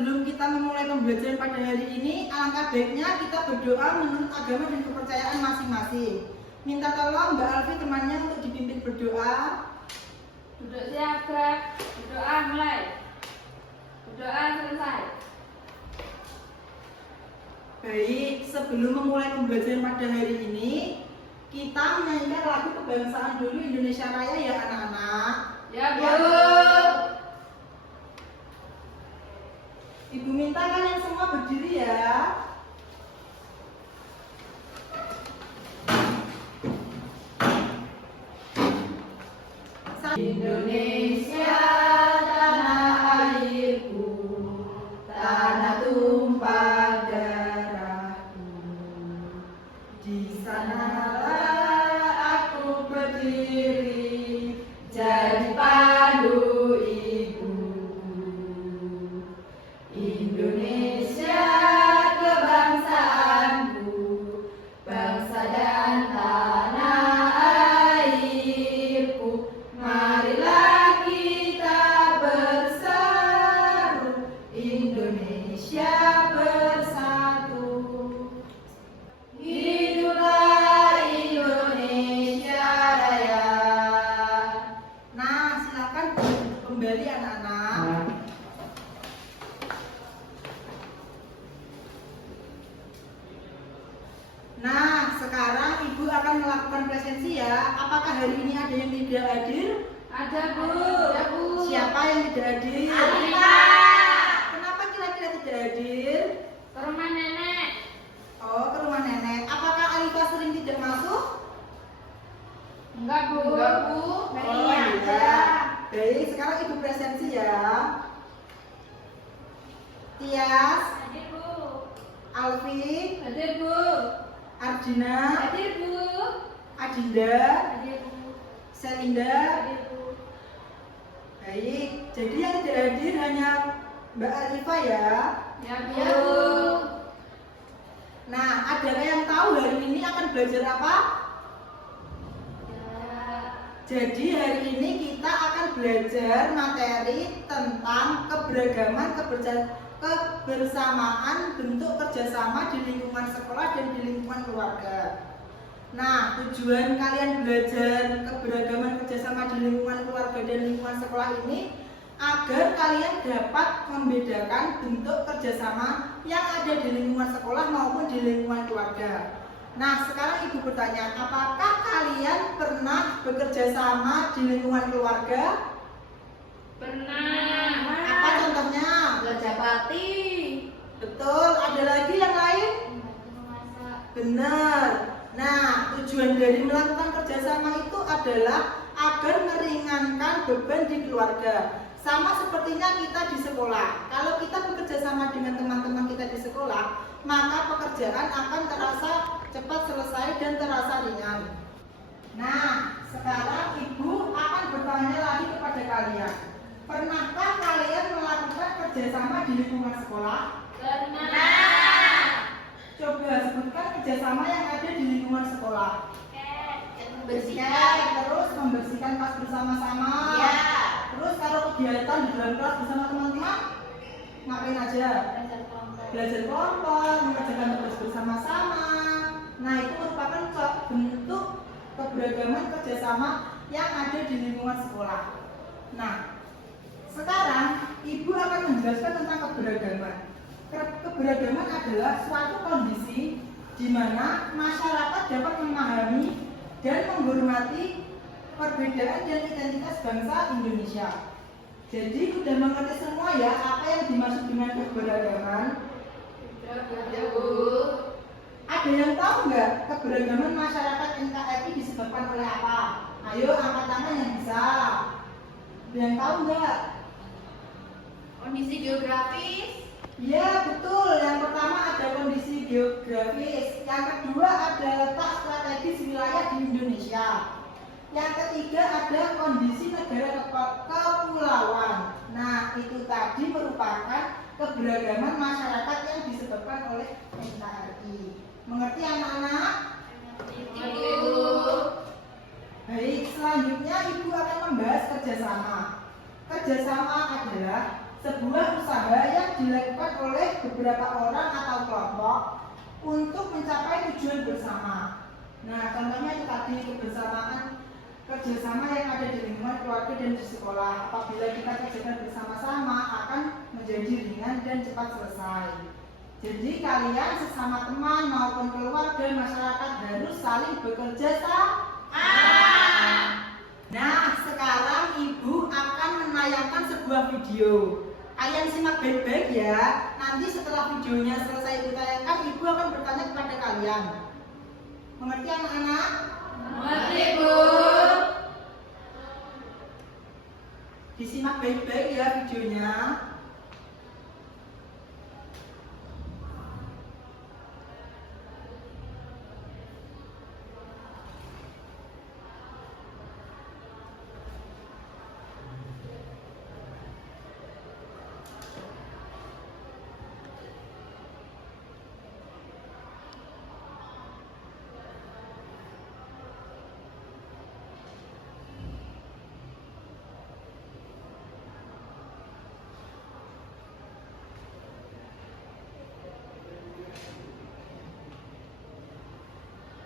sebelum kita memulai pembelajaran pada hari ini, alangkah baiknya kita berdoa menurut agama dan kepercayaan masing-masing. Minta tolong Mbak Alfi temannya untuk dipimpin berdoa. Duduk siap, gerak. Berdoa mulai. Berdoa selesai. Baik, sebelum memulai pembelajaran pada hari ini, kita menyanyikan lagu kebangsaan dulu Indonesia Raya ya anak-anak. Ya, Bu. Ibu minta kalian semua berdiri ya. Indonesia tanah airku, tanah tumpah darahku. Di sanalah aku berdiri, jadi pandu ibuku. Indonesia kebangsaanku, bangsa dan tanah airku. Marilah kita berseru, Indonesia bersatu. Hiduplah Indonesia Raya. Nah, silakan kembali anak-anak. Nah, sekarang Ibu akan melakukan presensi ya. Apakah hari ini ada yang tidak hadir? Ada, Bu. Ada, Bu. Siapa yang tidak hadir? Alika. Kenapa kira-kira tidak hadir? Ke rumah nenek. Oh, ke rumah nenek. Apakah Alika sering tidak masuk? Enggak, Bu. Enggak, Bu. Hari Oh, ini iya. aja. Baik, sekarang Ibu presensi ya. Tias, Hadir, Bu. Alfi, Hadir, Bu. Arjuna, Hadir, Bu. Adinda, Hadir, Bu. Selinda. Hadir, Bu. Baik, jadi yang tidak hadir hanya Mbak Alifa ya. Ya, Bu. Ya, Bu. Nah, adakah yang tahu hari ini akan belajar apa? Ya. Jadi hari ini kita akan belajar materi tentang keberagaman, kebersamaan, bentuk kerjasama di lingkungan sekolah dan di lingkungan keluarga. Nah, tujuan kalian belajar keberagaman kerjasama di lingkungan keluarga dan lingkungan sekolah ini agar kalian dapat membedakan bentuk kerjasama yang ada di lingkungan sekolah maupun di lingkungan keluarga. Nah, sekarang Ibu bertanya, apakah kalian pernah bekerja sama di lingkungan keluarga? Pernah. Apa contohnya? Belajar bakti. Betul, ada lagi yang lain? Memasak. Benar. Nah, tujuan dari melakukan kerjasama itu adalah agar meringankan beban di keluarga. Sama sepertinya kita di sekolah. Kalau kita bekerja sama dengan teman-teman kita di sekolah, maka pekerjaan akan terasa cepat selesai dan terasa ringan. Nah, sekarang Ibu akan bertanya lagi kepada kalian. Pernahkah kalian melakukan kerjasama di lingkungan sekolah? Pernah. Coba sebutkan kerjasama yang ada di lingkungan sekolah. Membersihkan. Terus membersihkan kelas bersama-sama. Ya. Terus kalau kegiatan di dalam kelas bersama teman-teman, ngapain aja? Belajar kelompok. Belajar kelompok, mengerjakan tugas bersama-sama. Nah, itu merupakan bentuk keberagaman kerjasama yang ada di lingkungan sekolah. Nah, sekarang Ibu akan menjelaskan tentang keberagaman. Keberagaman adalah suatu kondisi di mana masyarakat dapat memahami dan menghormati perbedaan dan identitas bangsa Indonesia. Jadi sudah mengerti semua ya apa yang dimaksud dengan keberagaman? Ya, Bu. Ada yang tahu nggak keberagaman masyarakat NKRI disebabkan oleh apa? Ayo angkat tangan yang bisa. Ada yang tahu nggak? Kondisi geografis. Ya betul. Yang pertama ada kondisi geografis. Yang kedua ada letak strategis wilayah di Indonesia. Yang ketiga ada kondisi negara kepulauan. Nah, itu tadi merupakan keberagaman masyarakat yang disebabkan oleh NKRI. Mengerti anak-anak? Mengerti, Bu. Baik, selanjutnya Ibu akan membahas kerjasama. Kerjasama adalah sebuah usaha yang dilakukan oleh beberapa orang atau kelompok untuk mencapai tujuan bersama. Nah, contohnya itu tadi kebersamaan, kerjasama yang ada di lingkungan keluarga dan di sekolah. Apabila kita kerjakan bersama-sama akan menjadi ringan dan cepat selesai. Jadi kalian sesama teman maupun keluarga masyarakat harus saling bekerja sama. Nah, sekarang Ibu akan menayangkan sebuah video. Kalian simak baik-baik ya. Nanti setelah videonya selesai Ibu tayangkan, Ibu akan bertanya kepada kalian. Mengerti anak-anak? Mengerti, Bu. Disimak baik-baik ya videonya.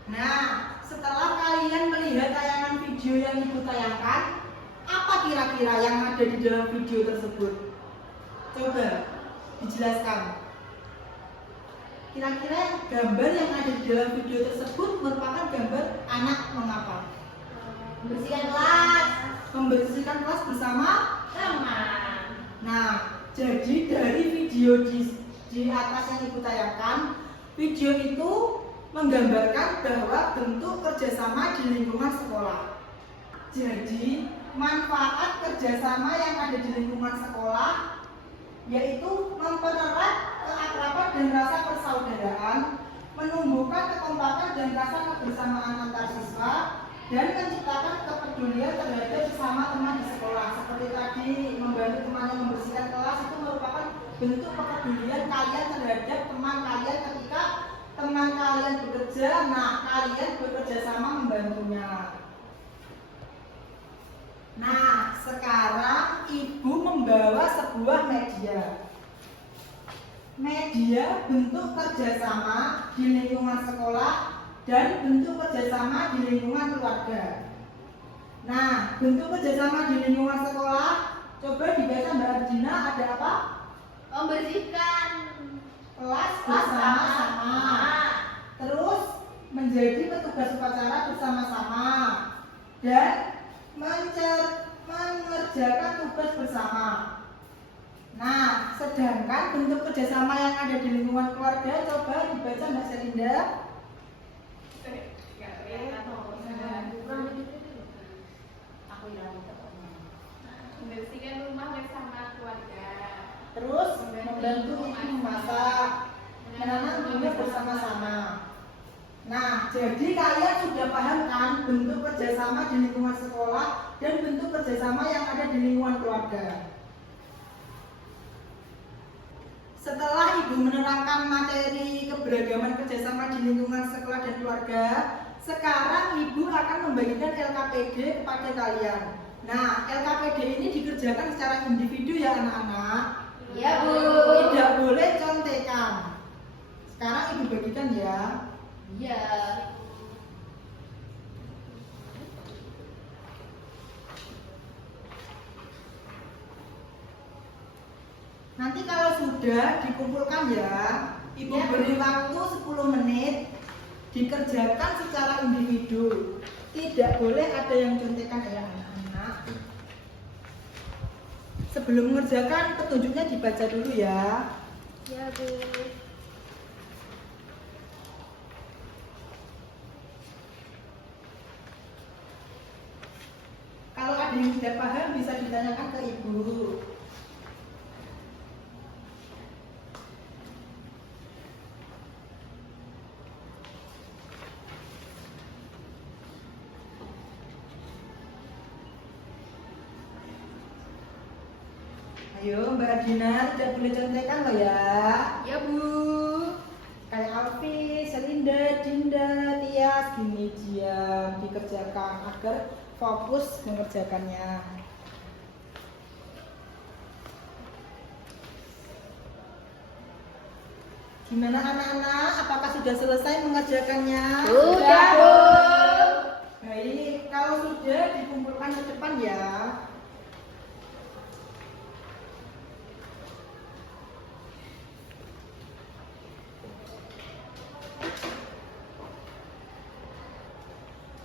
Nah, setelah kalian melihat tayangan video yang Ibu tayangkan, apa kira-kira yang ada di dalam video tersebut? Coba dijelaskan. Kira-kira gambar yang ada di dalam video tersebut merupakan gambar anak mengapa? Membersihkan kelas. Membersihkan kelas bersama Teman. Nah, jadi dari video di atas yang Ibu tayangkan, video itu menggambarkan bahwa bentuk kerjasama di lingkungan sekolah. Jadi, manfaat kerjasama yang ada di lingkungan sekolah yaitu mempererat keakraban dan rasa persaudaraan, menumbuhkan kekompakan dan rasa kebersamaan antar siswa, dan menciptakan kepedulian terhadap sesama teman di sekolah. Seperti tadi membantu temannya membersihkan kelas itu merupakan bentuk kepedulian kalian terhadap teman kalian ketika teman kalian bekerja, nah kalian bekerja sama membantunya. Nah, sekarang Ibu membawa sebuah media. Media bentuk kerjasama di lingkungan sekolah dan bentuk kerjasama di lingkungan keluarga. Nah, bentuk kerjasama di lingkungan sekolah, coba dibaca Mbak Arjina, ada apa? Membersihkan Kelas bersama-sama. Terus menjadi petugas upacara bersama-sama dan mengerjakan tugas bersama. Nah, sedangkan bentuk kerjasama yang ada di lingkungan keluarga, coba dibaca Mbak Selinda. Membersihkan rumah bersama keluarga. Terus membantu ibu memasak, menanam bunga bersama-sama. Nah, jadi kalian sudah paham kan bentuk kerjasama di lingkungan sekolah dan bentuk kerjasama yang ada di lingkungan keluarga. Setelah Ibu menerangkan materi keberagaman kerjasama di lingkungan sekolah dan keluarga, sekarang Ibu akan membagikan LKPD kepada kalian. Nah, LKPD ini dikerjakan secara individu ya anak-anak. Iya, Bu. Tidak boleh contekan. Sekarang Ibu bagikan ya. Iya. Nanti kalau sudah dikumpulkan ya, Ibu Ya. beri waktu 10 menit, dikerjakan secara individu. Tidak boleh ada yang contekan ya anak-anak. Sebelum mengerjakan, petunjuknya dibaca dulu ya. Iya, Bu. Kalau ada yang tidak paham bisa ditanyakan ke Ibu. Ayo Mbak Adina, tidak boleh contekan loh ya. Ya, Bu. Kayak Alfi, Selinda, Dinda, Tias, gini diam dikerjakan agar fokus mengerjakannya. Gimana anak-anak? Apakah sudah selesai mengerjakannya? Sudah, Bu. Baik, kalau sudah dikumpulkan ke depan ya.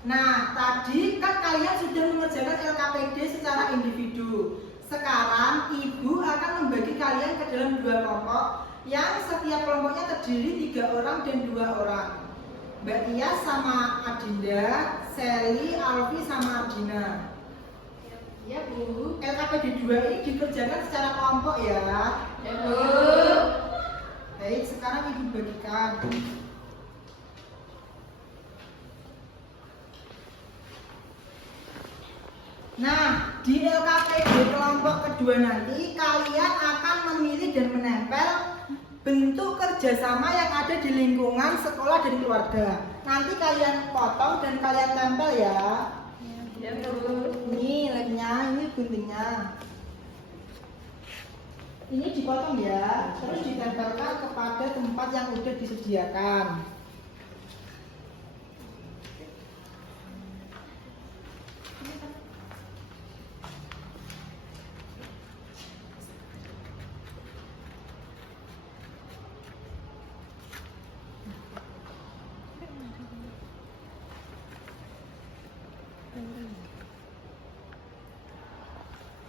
Nah, tadi kan kalian sudah mengerjakan LKPD secara individu. Sekarang ibu akan membagi kalian ke dalam 2 kelompok yang setiap kelompoknya terdiri 3 orang dan 2 orang. Mbak Tia sama Adinda, Sally, Alfi sama Ardina. Ya, Bu. LKPD 2 ini dikerjakan secara kelompok ya. Ya, Bu. Baik, sekarang ibu bagikan. Nah, di LKPD kelompok kedua nanti kalian akan memilih dan menempel bentuk kerjasama yang ada di lingkungan sekolah dan keluarga. Nanti kalian potong dan kalian tempel ya. Ya, Bu. Ini lemnya, ini guntingnya. Ini dipotong ya, terus ditempelkan kepada tempat yang udah disediakan.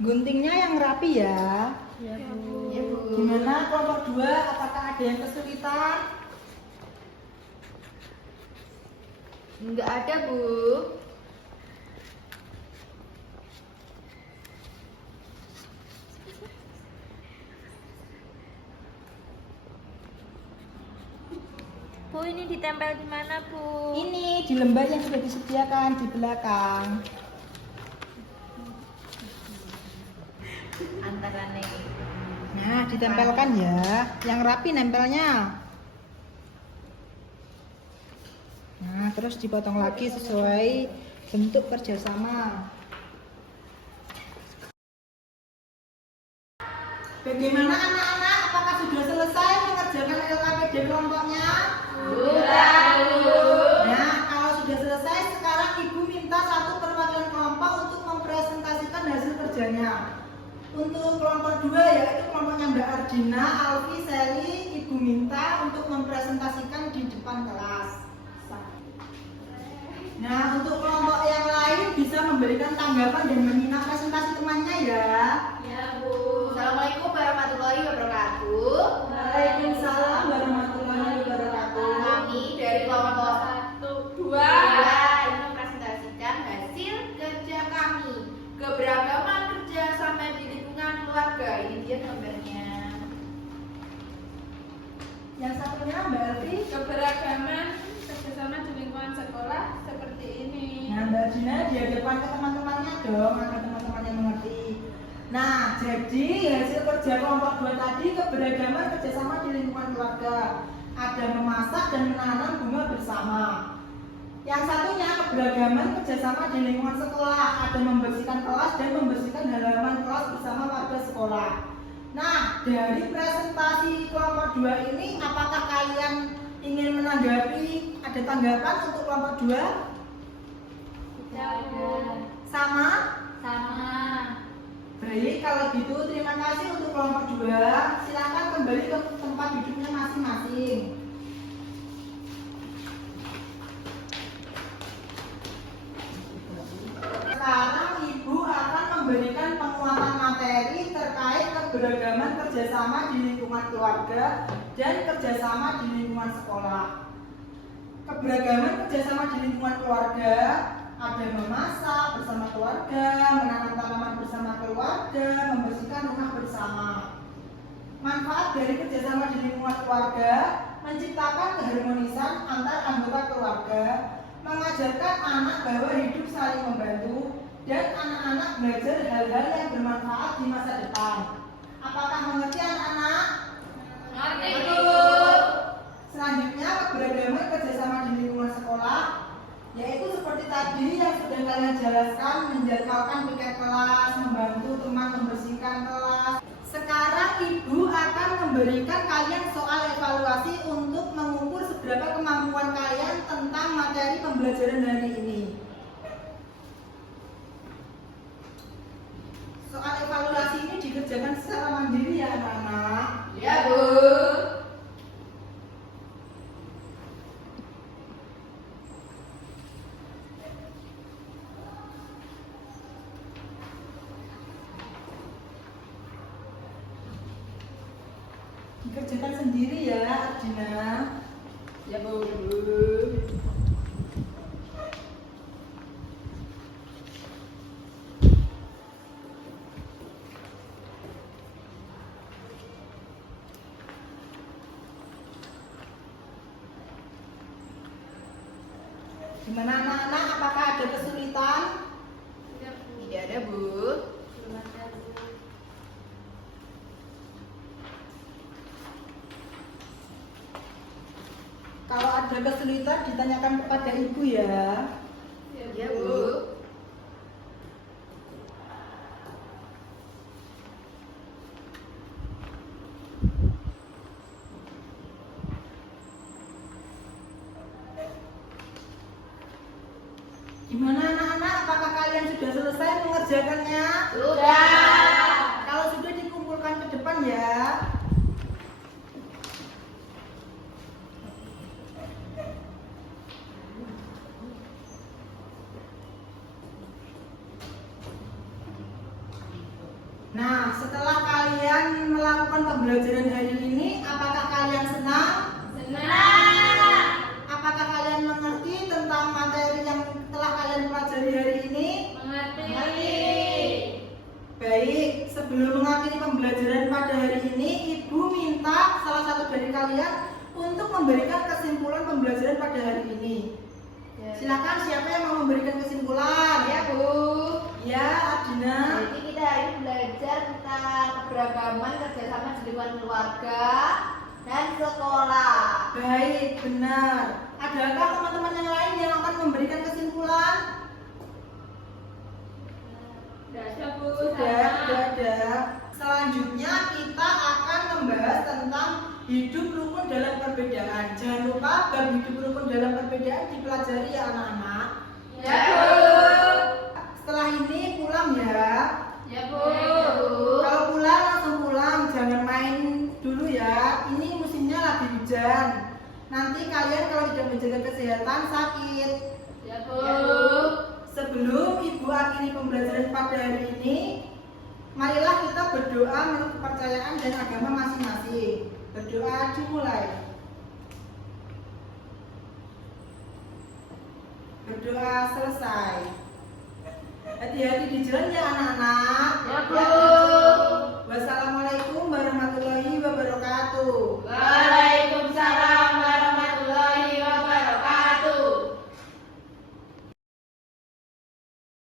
Guntingnya yang rapi ya. Ya, Bu. Ya, Bu. Gimana kelompok 2? Apakah ada yang kesulitan? Enggak ada, Bu. Bu, ini ditempel di mana, Bu? Ini di lembar yang sudah disediakan di belakang. Antara nih. Nah, ditempelkan ya. Yang rapi nempelnya. Nah, terus dipotong lagi sesuai bentuk kerjasama. Bagaimana anak-anak? Apakah sudah selesai mengerjakan LKPD kelompoknya? Sudah, Bu. Nah, kalau sudah selesai, sekarang ibu minta satu perwakilan kelompok untuk mempresentasikan hasil kerjanya. Untuk kelompok 2 yaitu kelompoknya Mbak Ardina, Alfi, Sally, ibu minta untuk mempresentasikan di depan kelas. Nah, untuk kelompok yang lain bisa memberikan tanggapan dan menyimak presentasi temannya ya. Ya, Bu. Assalamualaikum warahmatullahi wabarakatuh. Waalaikumsalam warahmatullahi wabarakatuh. Kami dari kelompok 1, 2 ingin mempresentasikan hasil kerja kami. Keberagaman kerja sama di lingkungan keluarga. Ini dia gambarnya. Yang satunya Mbak Elvi. Keberagaman kerjasama di lingkungan sekolah seperti ini. Nah, Mbak Dina di hadapan ke teman-temannya dong agar teman-temannya mengerti. Nah, jadi hasil kerja kelompok 2 tadi keberagaman kerjasama di lingkungan keluarga. Ada memasak dan menanam bunga bersama. Yang satunya keberagaman kerjasama di lingkungan sekolah. Ada membersihkan kelas dan membersihkan halaman kelas bersama warga sekolah. Nah, dari presentasi kelompok 2 ini, apakah kalian ingin menanggapi? Ada tanggapan untuk kelompok 2? Tidak ada. Sama? Sama. Baik, kalau gitu terima kasih untuk kelompok 2. Silakan kembali ke tempat duduknya masing-masing. Sekarang Ibu akan memberikan penguatan materi terkait keberagaman kerjasama di lingkungan keluarga dan kerjasama di lingkungan sekolah. Keberagaman kerjasama di lingkungan keluarga ada memasak bersama keluarga, menanam tanaman bersama keluarga, membersihkan rumah bersama. Manfaat dari kerjasama di lingkungan keluarga menciptakan keharmonisan antar anggota keluarga, mengajarkan anak bahwa hidup saling membantu, dan anak-anak belajar hal-hal yang bermanfaat di masa depan. Apakah mengerti anak-anak? Ngerti, Bu. Selanjutnya keberagaman kerjasama di lingkungan sekolah, yaitu seperti tadi yang sudah kalian jelaskan, menjadwalkan piket kelas, membantu teman membersihkan kelas. Sekarang Ibu akan memberikan kalian soal evaluasi pembelajaran hari ini. Soal evaluasi ini dikerjakan secara mandiri ya anak-anak. Ya, Bu. Dikerjakan sendiri ya Ardina. Ya, Bu. Gimana anak-anak? Apakah ada kesulitan? Tidak ada, Bu. Kalau ada kesulitan ditanyakan kepada ibu ya. Ya, Bu. Gimana anak-anak? Apakah kalian sudah selesai mengerjakannya? Sudah. Kalau sudah dikumpulkan ke depan ya. Nah, setelah kalian melakukan pembelajaran hari ini, apakah kalian senang? Senang. Apakah kalian mengerti tentang materi yang telah kalian pelajari hari ini? Mengerti. Baik, sebelum mengakhiri pembelajaran pada hari ini, Ibu minta salah satu dari kalian untuk memberikan kesimpulan pembelajaran pada hari ini. Silakan, siapa yang mau memberikan kesimpulan? Ya, Bu. Ya, Ardina. Jadi kita hari ini belajar tentang keberagaman kerjasama di lingkungan keluarga dan sekolah. Baik, benar. Adakah teman-teman yang lain yang akan memberikan kesimpulan? Sudah ada. Selanjutnya kita akan membahas tentang hidup rukun dalam perbedaan. Jangan lupa bab hidup rukun dalam perbedaan dipelajari ya anak-anak. Ya, Bu. Setelah ini pulang ya. Ya, Bu. Kalau pulang langsung pulang, jangan main dulu ya. Ini musimnya lagi hujan. Nanti kalian kalau tidak menjaga kesehatan sakit. Ya, Bu. Sebelum Ibu akhiri pembelajaran pada hari ini, marilah kita berdoa menurut kepercayaan dan agama masing-masing. Berdoa dimulai. Berdoa selesai. Hati-hati di jalan ya anak-anak. Ya, Bu. Wassalamualaikum